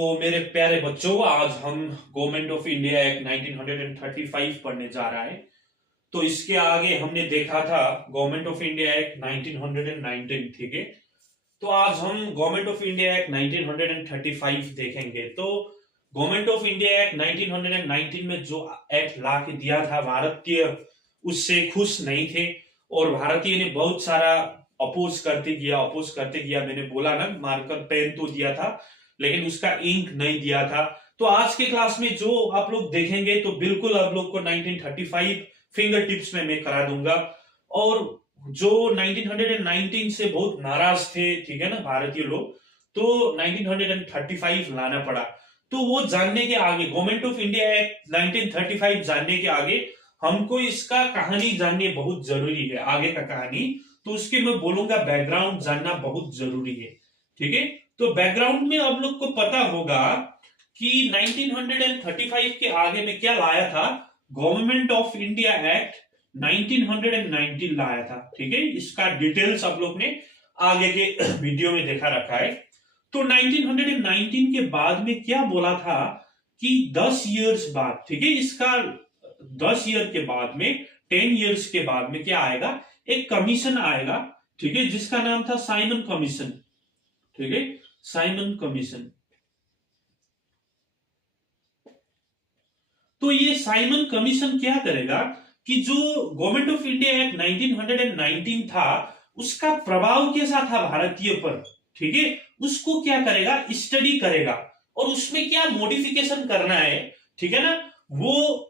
तो मेरे प्यारे बच्चों, आज हम गवर्नमेंट ऑफ इंडिया एक्ट 1935 पढ़ने जा रहा है। तो इसके आगे हमने देखा था गवर्नमेंट ऑफ इंडिया एक्ट 1919, ठीक है। तो आज हम गवर्नमेंट ऑफ इंडिया एक्ट 1935 देखेंगे। तो गवर्नमेंट ऑफ इंडिया एक्ट 1919 में जो एक्ट ला के दिया था, भारतीय उससे खुश नहीं थे और भारतीय ने बहुत सारा अपोज करते गया। मैंने बोला ना, मार्कर पेन तो दिया था लेकिन उसका इंक नहीं दिया था। तो आज के क्लास में जो आप लोग देखेंगे तो बिल्कुल आप लोग को 1935 फिंगर टिप्स में मैं करा दूंगा। और जो 1919 से बहुत नाराज थे, ठीक है ना, भारतीय लोग, तो 1935 लाना पड़ा। तो वो जानने के आगे, गवर्नमेंट ऑफ इंडिया एक्ट 1935 जानने के आगे हमको इसका कहानी जाननी बहुत जरूरी है, आगे का कहानी। तो उसके मैं बोलूंगा बैकग्राउंड जानना बहुत जरूरी है, ठीक है। तो बैकग्राउंड में आप लोग को पता होगा कि 1935 के आगे में क्या लाया था, गवर्नमेंट ऑफ इंडिया एक्ट 1919 लाया था, ठीक है। इसका डिटेल्स आप लोग ने आगे के वीडियो में देखा रखा है। तो 1919 के बाद में क्या बोला था कि 10 इयर्स बाद, ठीक है, इसका 10 ईयर के बाद में, 10 इयर्स के बाद में क्या आएगा, एक कमीशन आएगा, ठीक है, जिसका नाम था साइमन कमीशन, ठीक है, साइमन कमीशन। तो ये साइमन कमीशन क्या करेगा कि जो गवर्नमेंट ऑफ इंडिया एक्ट 1919 था उसका प्रभाव कैसा था भारतीय पर, ठीक है, उसको क्या करेगा, स्टडी करेगा और उसमें क्या मॉडिफिकेशन करना है, ठीक है ना, वो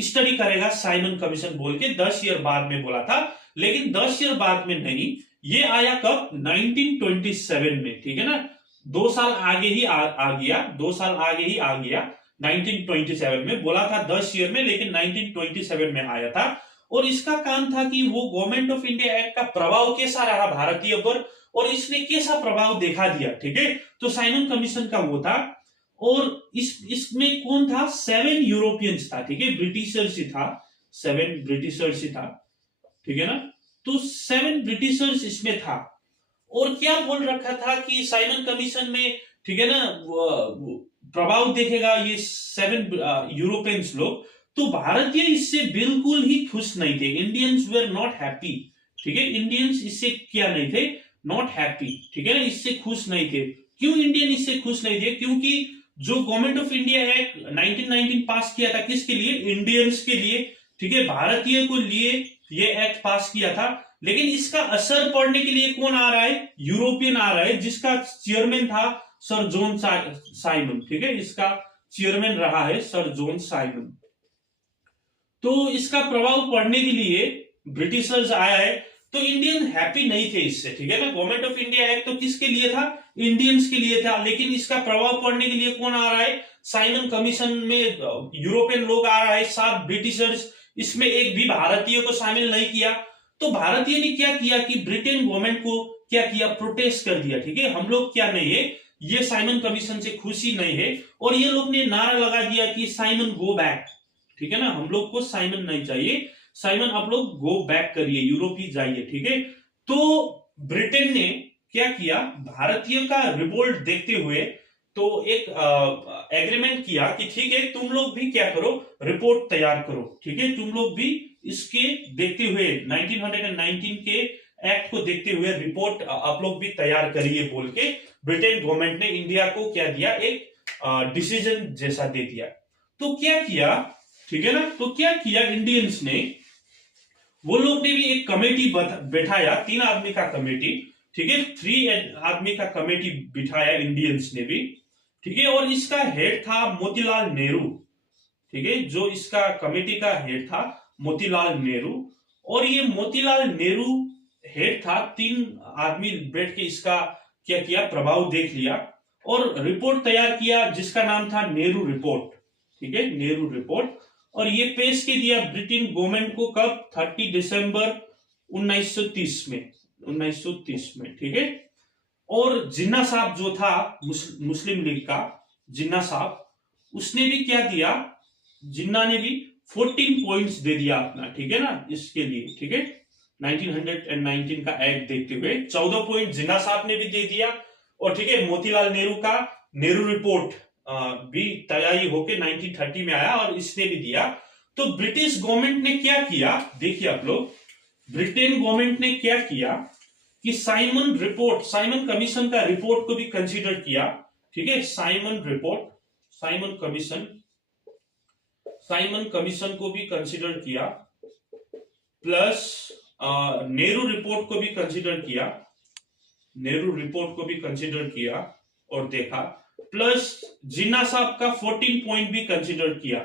स्टडी करेगा साइमन कमीशन बोल के 10 ईयर बाद में बोला था। लेकिन 10 ईयर बाद में नहीं, ये आया कब, 1927 में, ठीक है ना, 2 साल आगे ही आ गया, 2 साल आगे ही आ गया। 1927 में बोला था 10 ईयर में, लेकिन 1927 में आया था। और इसका काम था कि वो गवर्नमेंट ऑफ इंडिया एक्ट का प्रभाव कैसा रहा भारतीय पर और इसने कैसा प्रभाव देखा दिया, ठीक है। तो साइमन कमीशन का वो था। और इसमें कौन था, 7 यूरोपियंस था, ठीक है, ब्रिटिशर्स ही था, 7 ब्रिटिशर्स ही था, ठीक है ना। तो 7 ब्रिटिशर्स इसमें था। और क्या बोल रखा था कि साइमन कमीशन में, ठीक है ना, प्रभाव देखेगा ये 7 यूरोपियंस लोग। तो भारतीय इससे बिल्कुल ही खुश नहीं थे, इंडियंस वेर नॉट हैप्पी, ठीक है, इंडियंस इससे क्या नहीं थे, नॉट हैप्पी, ठीक है ना, इससे खुश नहीं थे। क्यों इंडियन इससे खुश नहीं थे, क्योंकि जो गवर्नमेंट ऑफ इंडिया एक्ट 1919 पास किया था किसके लिए, इंडियंस के लिए, ठीक है, भारतीय को लिए ये एक्ट पास किया था। लेकिन इसका असर पड़ने के लिए कौन आ रहा है, यूरोपियन आ रहा है, जिसका चेयरमैन था सर जॉन साइमन, ठीक है, इसका चेयरमैन रहा है सर जॉन साइमन। तो इसका प्रभाव पड़ने के लिए ब्रिटिशर्स आया है। तो इंडियन हैप्पी नहीं थे इससे, ठीक है ना। गवर्नमेंट ऑफ इंडिया एक्ट तो किसके लिए था, इंडियंस के लिए था, लेकिन इसका प्रभाव पड़ने के लिए कौन आ रहा है, साइमन कमीशन में यूरोपियन लोग आ रहा है, 7 ब्रिटिशर्स, इसमें एक भी भारतीय को शामिल नहीं किया। तो भारतीय ने क्या किया कि ब्रिटेन गवर्नमेंट को क्या किया, प्रोटेस्ट कर दिया, ठीक है, हम लोग क्या नहीं है, ये साइमन कमीशन से खुशी नहीं है। और ये लोग ने नारा लगा दिया कि साइमन गो बैक, ठीक है ना, हम लोग को साइमन नहीं चाहिए, साइमन आप लोग गो बैक करिए, यूरोप ही जाइए, ठीक है। तो ब्रिटेन ने क्या किया, भारतीय का रिवोल्ट देखते हुए तो एक एग्रीमेंट किया कि ठीक है, तुम लोग भी क्या करो, रिपोर्ट तैयार करो, ठीक है, तुम लोग भी इसके देखते हुए 1919 के एक्ट को देखते हुए रिपोर्ट आप लोग भी तैयार करिए बोल के ब्रिटेन गवर्नमेंट ने इंडिया को क्या दिया, एक डिसीजन जैसा दे दिया। तो क्या किया, ठीक है ना, तो क्या किया इंडियंस ने, वो लोग ने भी एक कमेटी बैठाया, 3 आदमी का कमेटी, ठीक है, 3 आदमी का कमेटी बिठाया इंडियंस ने भी, ठीक है। और इसका हेड था मोतीलाल नेहरू, ठीक है, जो इसका कमेटी का हेड था मोतीलाल नेहरू। और ये मोतीलाल नेहरू हेड था, 3 आदमी बैठ के इसका क्या किया, प्रभाव देख लिया और रिपोर्ट तैयार किया जिसका नाम था नेहरू रिपोर्ट, ठीक है, नेहरू रिपोर्ट। और ये पेश के दिया ब्रिटेन गवर्नमेंट को कब, 30 दिसंबर 1930 में, 1930 में, ठीक है। और जिन्ना साहब जो था मुस्लिम लीग का जिन्ना साहब, उसने भी क्या दिया, जिन्ना ने भी 14 पॉइंट्स दे दिया अपना, ठीक है ना, इसके लिए, ठीक है, 1919 का एक्ट देखते हुए 14 पॉइंट जिन्ना साहब ने भी दे दिया। और ठीक है, मोतीलाल नेहरू का नेहरू रिपोर्ट भी तैयारी होके 1930 में आया और इसने भी दिया। तो ब्रिटिश गवर्नमेंट ने क्या किया, देखिए आप लोग, ब्रिटेन गवर्नमेंट ने क्या किया कि साइमन कमीशन का रिपोर्ट को भी कंसीडर किया। ठीक है, साइमन कमीशन को भी कंसीडर किया, प्लस नेहरू रिपोर्ट को भी कंसीडर किया और देखा, प्लस जिन्ना साहब का 14 पॉइंट भी कंसीडर किया।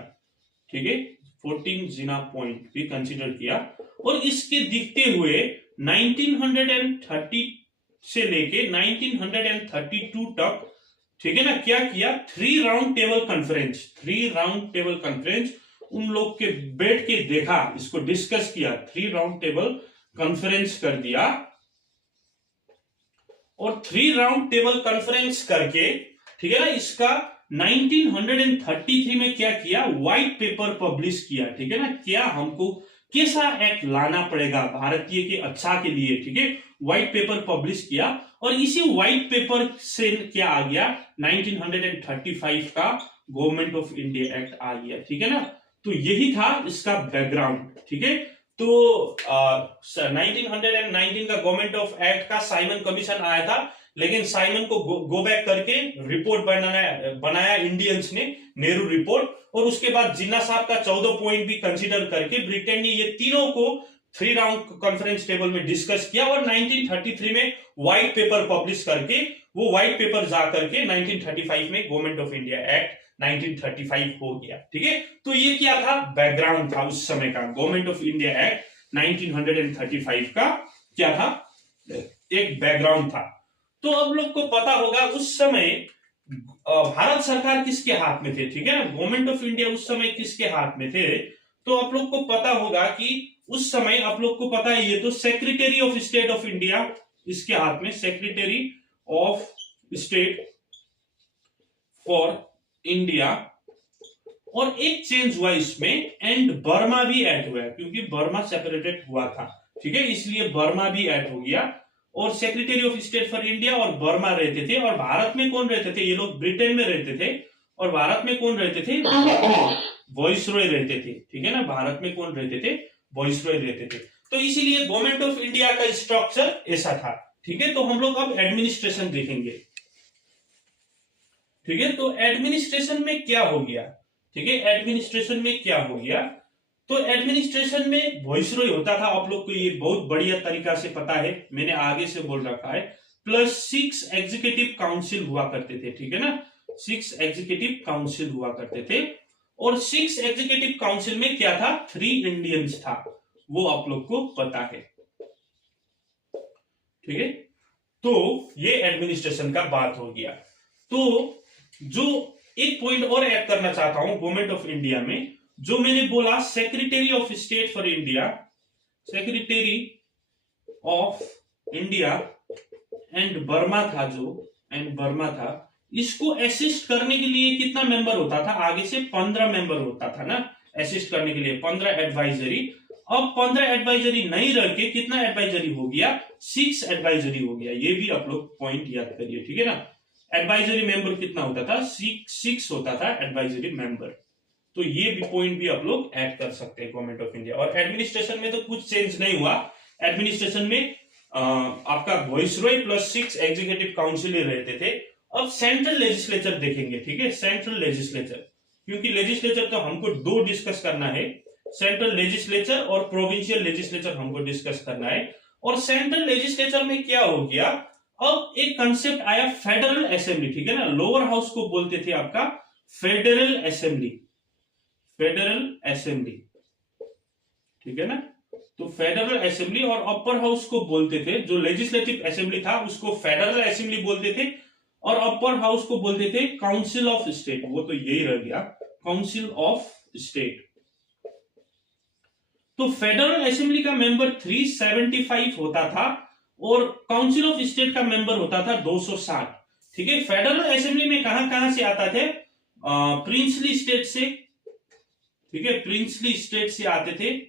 ठीक है, 14 जिन्ना पॉइंट भी कंसीडर किया। और इसके दिखते हुए 1930 से लेके 1932 तक, ठीक है ना, क्या किया, 3 राउंड टेबल कॉन्फ्रेंस उन लोग के बैठ के देखा, इसको डिस्कस किया, 3 राउंड टेबल कॉन्फ्रेंस कर दिया। और 3 राउंड टेबल कॉन्फ्रेंस करके, ठीक है ना, इसका 1933 में क्या किया, व्हाइट पेपर पब्लिश किया। ठीक है ना, क्या हमको कैसा एक्ट लाना पड़ेगा भारतीय के अच्छा के लिए, ठीक है, व्हाइट पेपर पब्लिश किया। और इसी व्हाइट पेपर से क्या आ गया, 1935 का गवर्नमेंट ऑफ इंडिया एक्ट आ गया। ठीक है ना, तो यही था इसका बैकग्राउंड। ठीक है, तो 1919 का गवर्नमेंट ऑफ एक्ट का साइमन कमीशन आया था, लेकिन साइमन को गो बैक करके रिपोर्ट बनाया इंडियंस ने, नेहरू रिपोर्ट। और उसके बाद जिन्ना साहब का 14 पॉइंट भी कंसीडर करके ब्रिटेन ने ये तीनों को 3 राउंड कॉन्फ्रेंस टेबल में डिस्कस किया और 1933 में व्हाइट पेपर पब्लिश करके, वो व्हाइट पेपर जा करके 1935 में गवर्नमेंट ऑफ इंडिया एक्ट 1935 हो गया। ठीक है, तो ये क्या था, बैकग्राउंड था उस समय का, गवर्नमेंट ऑफ इंडिया एक्ट 1935 का क्या था, एक बैकग्राउंड था। तो अब लोग को पता होगा उस समय भारत सरकार किसके हाथ में थे। ठीक है ना, गवर्नमेंट ऑफ इंडिया उस समय किसके हाथ में थे, तो आप लोग को पता होगा कि उस समय, आप लोग को पता है, ये तो secretary of state of India इसके हाथ में, secretary of state for India. और एक चेंज हुआ इसमें, एंड बर्मा भी ऐड हुआ, क्योंकि बर्मा सेपरेटेड हुआ था। ठीक है, इसलिए बर्मा भी ऐड हो गया। और secretary of state for India और बर्मा रहते थे। और भारत में कौन रहते थे, ये लोग ब्रिटेन में रहते थे, और भारत में कौन रहते थे, वॉइसरॉय रहते थे। ठीक है ना, भारत में कौन रहते थे, वॉइसरॉय रहते थे। तो इसीलिए गवर्नमेंट ऑफ इंडिया का स्ट्रक्चर ऐसा था। ठीक है, तो हम लोग अब एडमिनिस्ट्रेशन देखेंगे। ठीक है, तो एडमिनिस्ट्रेशन में क्या हो गया, ठीक है, एडमिनिस्ट्रेशन में क्या हो गया, तो एडमिनिस्ट्रेशन में वॉइसरॉय होता था, आप लोग को ये बहुत बढ़िया तरीका से पता है, मैंने आगे से बोल रखा है। प्लस 6 एग्जीक्यूटिव काउंसिल हुआ करते थे। ठीक है ना, 6 एग्जीक्यूटिव काउंसिल हुआ करते थे। और 6 एग्जीक्यूटिव काउंसिल में क्या था, 3 इंडियंस था, वो आप लोग को पता है। ठीक है, तो ये एडमिनिस्ट्रेशन का बात हो गया। तो जो एक पॉइंट और ऐड करना चाहता हूं गवर्नमेंट ऑफ इंडिया में, जो मैंने बोला secretary of state for India, secretary of India and Burma था, इसको असिस्ट करने के लिए कितना मेंबर होता था, आगे से 15 मेंबर होता था ना, असिस्ट करने के लिए 15 एडवाइजरी। अब 15 एडवाइजरी नहीं रह के कितना एडवाइजरी हो गया, 6 एडवाइजरी हो गया। ये भी आप लोग पॉइंट याद करिए। ठीक है ना, एडवाइजरी मेंबर कितना होता था, 6 होता था एडवाइजरी मेंबर। तो ये भी पॉइंट भी आप लोग ऐड कर सकते हैं गवर्नमेंट ऑफ इंडिया। और एडमिनिस्ट्रेशन में तो कुछ चेंज नहीं हुआ, एडमिनिस्ट्रेशन में आपका वॉइसरॉय प्लस 6 एग्जीक्यूटिव काउंसिल रहते थे। अब सेंट्रल लेजिस्लेचर देखेंगे। ठीक है, सेंट्रल लेजिस्लेचर, क्योंकि लेजिस्लेचर तो हमको 2 डिस्कस करना है, सेंट्रल लेजिस्लेचर और प्रोविंशियल लेजिस्लेचर हमको डिस्कस करना है। और सेंट्रल लेजिस्लेचर में क्या हो गया, अब एक कंसेप्ट आया फेडरल असेंबली। ठीक है ना, लोअर हाउस को बोलते थे आपका फेडरल असेंबली, फेडरल असेंबली। ठीक है ना, तो फेडरल असेंबली, और अपर हाउस को बोलते थे, जो लेजिस्लेटिव असेंबली था उसको फेडरल असेंबली बोलते थे, और अपर हाउस को बोलते थे काउंसिल ऑफ स्टेट। वो तो यही रह गया, काउंसिल ऑफ स्टेट। तो फेडरल असेंबली का मेंबर 375 होता था, और काउंसिल ऑफ स्टेट का मेंबर होता था 260। ठीक है, फेडरल असेंबली में कहां से आता थे, प्रिंसली स्टेट से। ठीक है, प्रिंसली स्टेट से आते थे,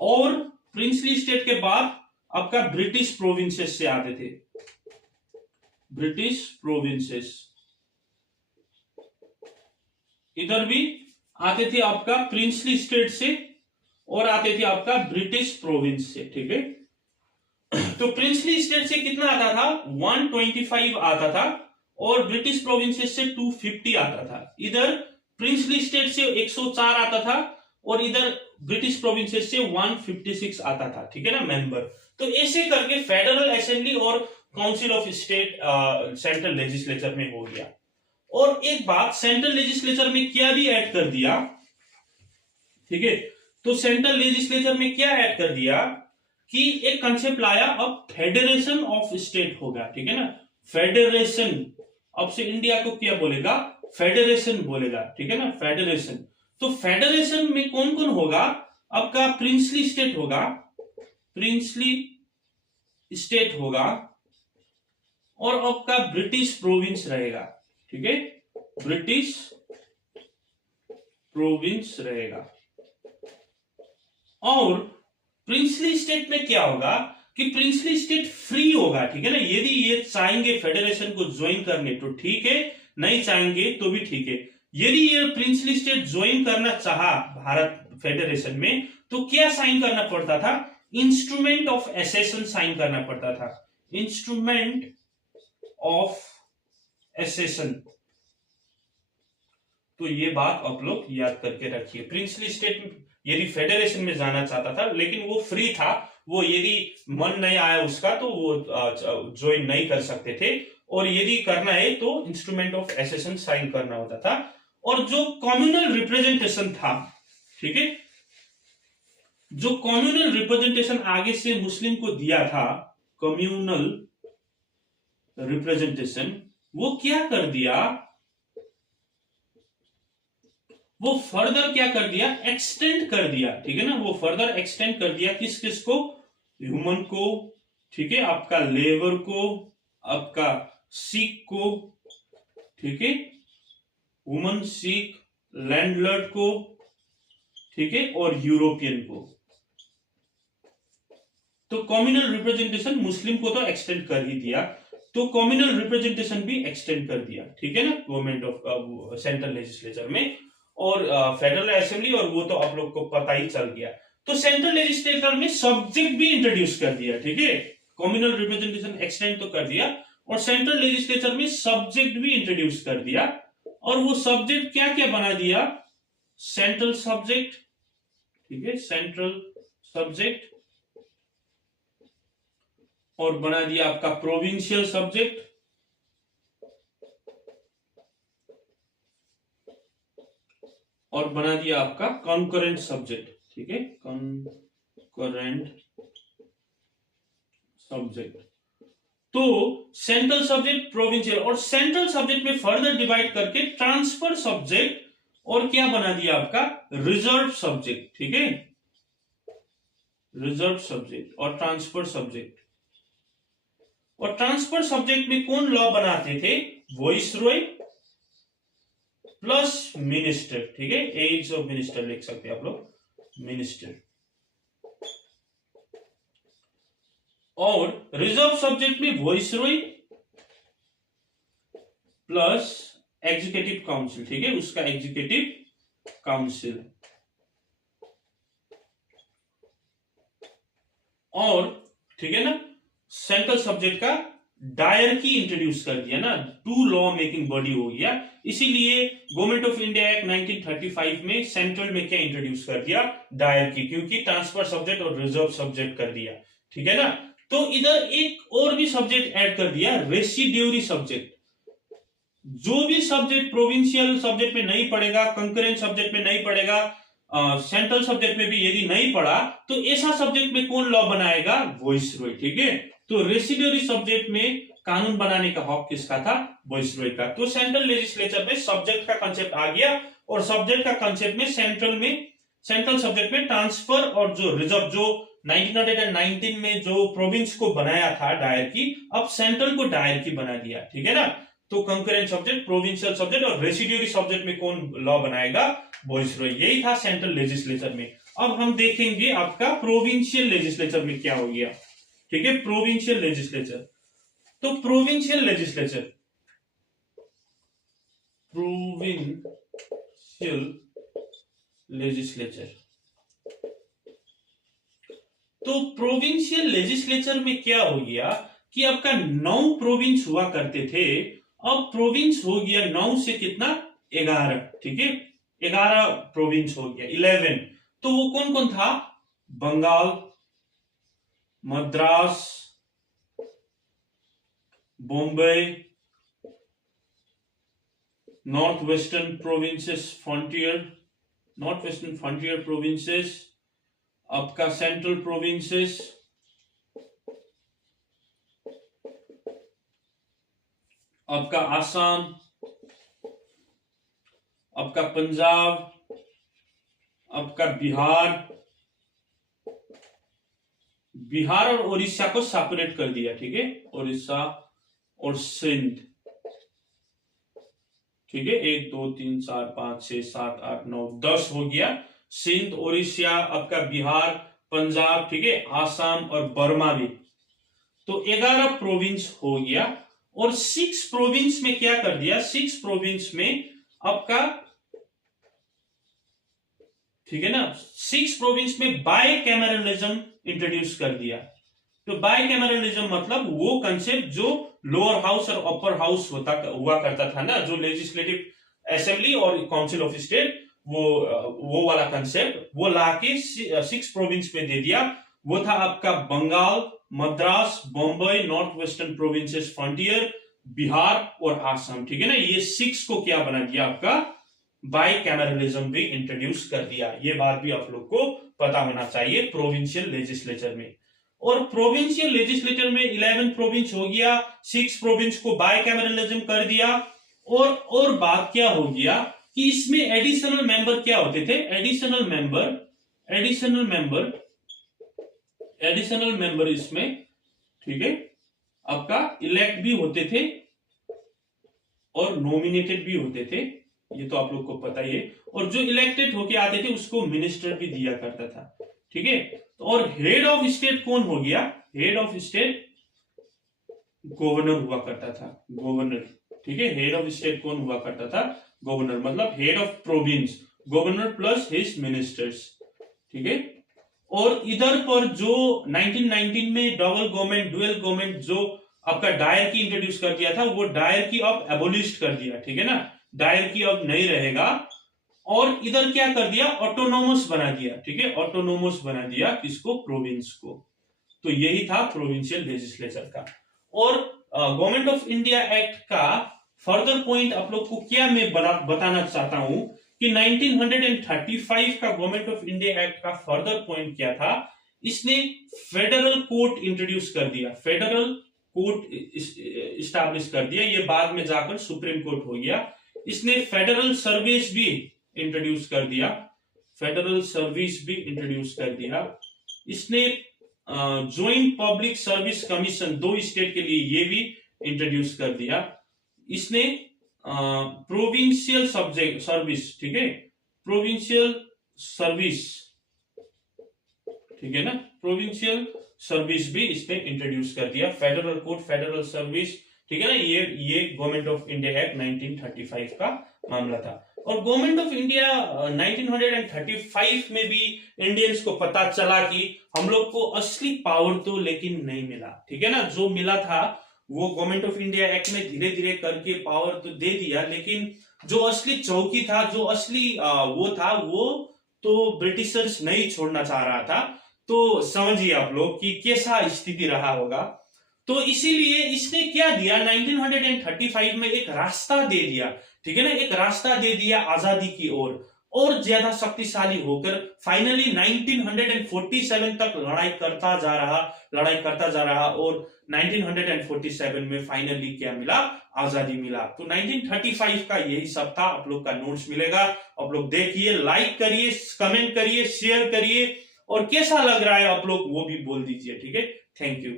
और प्रिंसली स्टेट के बाद आपका ब्रिटिश प्रोविंसेस से आते थे, ब्रिटिश प्रोविंसेस। इधर भी आते थे आपका प्रिंसली स्टेट से और आते थे आपका ब्रिटिश प्रोविंस से, ठीक है। तो प्रिंसली स्टेट से कितना आता था, 125 आता था और ब्रिटिश प्रोविंसेस से 250 आता था। इधर प्रिंसली स्टेट से 104 आता था और इधर ब्रिटिश प्रोविंसेस से 156 आता था, ठीक है ना मेंबर। तो ऐसे करके फेडरल असेंबली और council of state central legislature में हो गया। और एक बात, सेंट्रल लेजिस्लेचर में क्या भी ऐड कर दिया, ठीक है। तो सेंट्रल लेजिस्लेचर में क्या ऐड कर दिया कि एक कंसेप्ट लाया, अब फेडरेशन ऑफ स्टेट होगा, ठीक है ना। फेडरेशन, अब से इंडिया को क्या बोलेगा, फेडरेशन बोलेगा, ठीक है ना, फेडरेशन। तो फेडरेशन में कौन कौन होगा, आपका प्रिंसली स्टेट होगा, प्रिंसली स्टेट होगा और आपका ब्रिटिश प्रोविंस रहेगा, ठीक है, ब्रिटिश प्रोविंस रहेगा। और प्रिंसली स्टेट में क्या होगा कि प्रिंसली स्टेट फ्री होगा, ठीक है ना। यदि ये चाहेंगे फेडरेशन को ज्वाइन करने तो ठीक है, नहीं चाहेंगे तो भी ठीक है। यदि ये प्रिंसली स्टेट ज्वाइन करना चाहा भारत फेडरेशन में तो क्या साइन करना पड़ता था, इंस्ट्रूमेंट ऑफ एसेशन साइन करना पड़ता था, इंस्ट्रूमेंट ऑफ एसेशन। तो ये बात आप लोग याद करके रखिए। प्रिंसली स्टेट यदि फेडरेशन में जाना चाहता था लेकिन वो फ्री था, वो यदि मन नहीं आया उसका तो वो ज्वाइन नहीं कर सकते थे, और यदि करना है तो इंस्ट्रूमेंट ऑफ एसेशन साइन करना होता था। और जो कम्युनल रिप्रेजेंटेशन था, ठीक है, जो कम्युनल रिप्रेजेंटेशन आगे से मुस्लिम को दिया था, कम्युनल रिप्रेजेंटेशन, वो क्या कर दिया, वो फर्दर क्या कर दिया, एक्सटेंड कर दिया, ठीक है ना। वो फर्दर एक्सटेंड कर दिया किस किस को, ह्यूमन को, ठीक है, आपका लेबर को, आपका सिख को, ठीक है, वुमन, सिख, लैंडलॉर्ड को, ठीक है, और यूरोपियन को। तो कम्युनल रिप्रेजेंटेशन मुस्लिम को तो एक्सटेंड कर ही दिया, तो कम्युनल रिप्रेजेंटेशन भी एक्सटेंड कर दिया, ठीक है ना, गवर्नमेंट ऑफ सेंट्रल लेजिस्लेचर में और फेडरल असेंबली, और वो तो आप लोग को पता ही चल गया। तो सेंट्रल लेजिस्लेचर में सब्जेक्ट भी इंट्रोड्यूस कर दिया, ठीक है, कम्युनल रिप्रेजेंटेशन एक्सटेंड तो कर दिया और सेंट्रल लेजिस्लेचर में सब्जेक्ट भी इंट्रोड्यूस कर दिया। और वो सब्जेक्ट क्या क्या बना दिया, सेंट्रल सब्जेक्ट, ठीक है, सेंट्रल सब्जेक्ट, और बना दिया आपका प्रोविंशियल सब्जेक्ट, और बना दिया आपका कंकरेंट सब्जेक्ट, ठीक है, कंकरेंट सब्जेक्ट। तो सेंट्रल सब्जेक्ट, प्रोविंशियल, और सेंट्रल सब्जेक्ट में फर्दर डिवाइड करके ट्रांसफर सब्जेक्ट और क्या बना दिया आपका रिजर्व सब्जेक्ट, ठीक है, रिजर्व सब्जेक्ट और ट्रांसफर सब्जेक्ट। और ट्रांसफर सब्जेक्ट में कौन लॉ बनाते थे, वॉइसरॉय प्लस मिनिस्टर, ठीक है, एड्स ऑफ मिनिस्टर लिख सकते हैं आप लोग, मिनिस्टर। और रिजर्व सब्जेक्ट में वॉइसरॉय प्लस एग्जीक्यूटिव काउंसिल, ठीक है, उसका एग्जीक्यूटिव काउंसिल। और ठीक है ना, सेंट्रल सब्जेक्ट का डायरकी इंट्रोड्यूस कर दिया ना, टू लॉ मेकिंग बॉडी हो गया। इसीलिए गवर्नमेंट ऑफ इंडिया एक्ट 1935 में सेंट्रल में क्या इंट्रोड्यूस कर दिया, डायरकी, क्योंकि ट्रांसफर सब्जेक्ट और रिजर्व सब्जेक्ट कर दिया, ठीक है ना। तो इधर एक और भी सब्जेक्ट ऐड कर दिया, रेसिड्यूरी सब्जेक्ट। जो भी सब्जेक्ट प्रोविंशियल सब्जेक्ट में नहीं पड़ेगा, कंकरेंट सब्जेक्ट में नहीं पड़ेगा, सेंट्रल सब्जेक्ट में भी यदि नहीं पढ़ा तो ऐसा सब्जेक्ट में कौन लॉ बनाएगा, वॉइसरॉय, ठीक है। तो रेसिड्यूरी सब्जेक्ट में कानून बनाने का हक किसका था, वॉइसरॉय का। तो सेंट्रल लेजिस्लेचर में सब्जेक्ट का कंसेप्ट आ गया और सब्जेक्ट का कंसेप्ट में सेंट्रल सब्जेक्ट में ट्रांसफर और जो रिजर्व, जो 1919 में जो प्रोविंस को बनाया था डायरकी, अब सेंट्रल को डायरकी बना दिया, ठीक है ना। तो कंकरेंट सब्जेक्ट, प्रोविंशियल सब्जेक्ट और रेसिड्यूरी सब्जेक्ट में कौन लॉ बनाएगा, वॉइसरॉय। यही था सेंट्रल लेजिस्लेचर में। अब हम देखेंगे आपका प्रोविंशियल लेजिस्लेचर में क्या हो गया, ठीक है, प्रोविंशियल लेजिस्लेचर। तो प्रोविंशियल लेजिस्लेचर, प्रोविंशियल लेजिस्लेचर। तो प्रोविंशियल लेजिस्लेचर में क्या हो गया कि आपका 9 प्रोविंस हुआ करते थे, अब प्रोविंस हो गया 9 से कितना 11, ठीक है, 11 प्रोविंस हो गया 11। तो वो कौन कौन था? Bengal, Madras, Bombay, North Western Provinces Frontier, North Western Frontier Provinces, आपका सेंट्रल प्रोविंसेस, आपका आसाम, आपका पंजाब, आपका बिहार और उड़ीसा को सेपरेट कर दिया, ठीक है, उड़ीसा और सिंध, ठीक है, 1 2 3 4 5 6 7 8 9 10 हो गया। सिंध, उड़ीसा, आपका बिहार, पंजाब, ठीक है, आसाम और बर्मा भी, तो 11 प्रोविंस हो गया। और 6 प्रोविंस में क्या कर दिया? 6 प्रोविंस में आपका, ठीक है ना, 6 प्रोविंस में बाय कैमरलिज्म इंट्रोड्यूस कर दिया। तो बाय कैमरलिज्म मतलब वो कंसेप्ट जो लोअर हाउस और अपर हाउस हुआ करता था ना, जो लेजिस्लेटिव असेंबली और काउंसिल ऑफ स्टेट, वो वाला कंसेप्ट वो लाके 6 प्रोविंस में दे दिया। वो था आपका Bengal, Madras, Bombay, North Western Provinces Frontier, Bihar और आसाम, ठीक है ना। ये 6 को क्या बना दिया? आपका बाय कैमरलिज्म भी इंट्रोड्यूस कर दिया। ये बात भी आप लोग को पता होना चाहिए प्रोविंशियल लेजिस्लेचर में। और प्रोविंशियल लेजिस्लेचर में 11 प्रोविंस हो गया, 6 प्रोविंस को बाय कैमरलिज्म कर दिया। और बात क्या हो गया कि इसमें एडिशनल मेंबर क्या होते थे? एडिशनल मेंबर इसमें, ठीक है, आपका इलेक्ट भी होते थे और नॉमिनेटेड भी होते थे, ये तो आप लोग को पता ही है। और जो इलेक्टेड होके आते थे उसको मिनिस्टर भी दिया करता था, ठीक है। और हेड ऑफ स्टेट कौन हो गया? हेड ऑफ स्टेट गवर्नर हुआ करता था, गवर्नर, ठीक है। हेड ऑफ स्टेट कौन हुआ करता था? गवर्नर, मतलब head of province, governor plus his ministers, ठीक है। और इधर पर जो 1919 में डबल गवर्नमेंट, डुअल गवर्नमेंट जो आपका डायरकी इंट्रोड्यूस कर दिया था, वो डायरकी अब एबोलिश कर दिया, ठीक है ना, डायरकी अब नहीं रहेगा। और इधर क्या कर दिया? ऑटोनोमस बना दिया, ठीक है, ऑटोनोमस बना दिया किसको? प्रोविंस को। तो यही था प्रोविंशियल लेजिस्लेचर का। और गवर्नमेंट ऑफ इंडिया एक्ट का फर्दर पॉइंट आप लोग को क्या मैं बताना चाहता हूं कि 1935 का गवर्नमेंट ऑफ इंडिया एक्ट का फर्दर पॉइंट क्या था? इसने फेडरल कोर्ट इंट्रोड्यूस कर दिया, फेडरल कोर्ट इस्टेब्लिश कर दिया। ये बाद में जाकर सुप्रीम कोर्ट हो गया। इसने फेडरल सर्विस भी इंट्रोड्यूस कर दिया, फेडरल सर्विस भी इंट्रोड्यूस कर दिया। इसने joint public service commission 2 state के लिए ये भी इंट्रोड्यूस कर दिया। इसने प्रोविंशियल सब्जेक्ट सर्विस, ठीक है, प्रोविंशियल सर्विस, ठीक है ना, प्रोविंशियल सर्विस भी इसने इंट्रोड्यूस कर दिया। फेडरल कोर्ट, फेडरल सर्विस, ठीक है ना। ये गवर्नमेंट ऑफ इंडिया एक्ट 1935 का मामला था। और गवर्नमेंट ऑफ इंडिया 1935 में भी इंडियंस को पता चला कि हम लोग को असली पावर तो लेकिन नहीं मिला, ठीक है ना। जो मिला था वो गवर्नमेंट ऑफ इंडिया एक्ट में धीरे धीरे करके पावर तो दे दिया, लेकिन जो असली चौकी था, जो असली वो था, वो तो ब्रिटिशर्स नहीं छोड़ना चाह रहा था। तो समझिए आप लोग कि कैसा स्थिति रहा होगा। तो इसीलिए इसने क्या दिया? 1935 में एक रास्ता दे दिया, ठीक है ना, एक रास्ता दे दिया आजादी की ओर। और ज्यादा शक्तिशाली होकर फाइनली 1947 तक लड़ाई करता जा रहा और 1947 में फाइनली क्या मिला? आजादी मिला। तो 1935 का यही सब था। आप लोग का नोट्स मिलेगा, आप लोग देखिए, लाइक करिए, कमेंट करिए, शेयर करिए, और कैसा लग रहा है आप लोग वो भी बोल दीजिए, ठीक है। Thank you.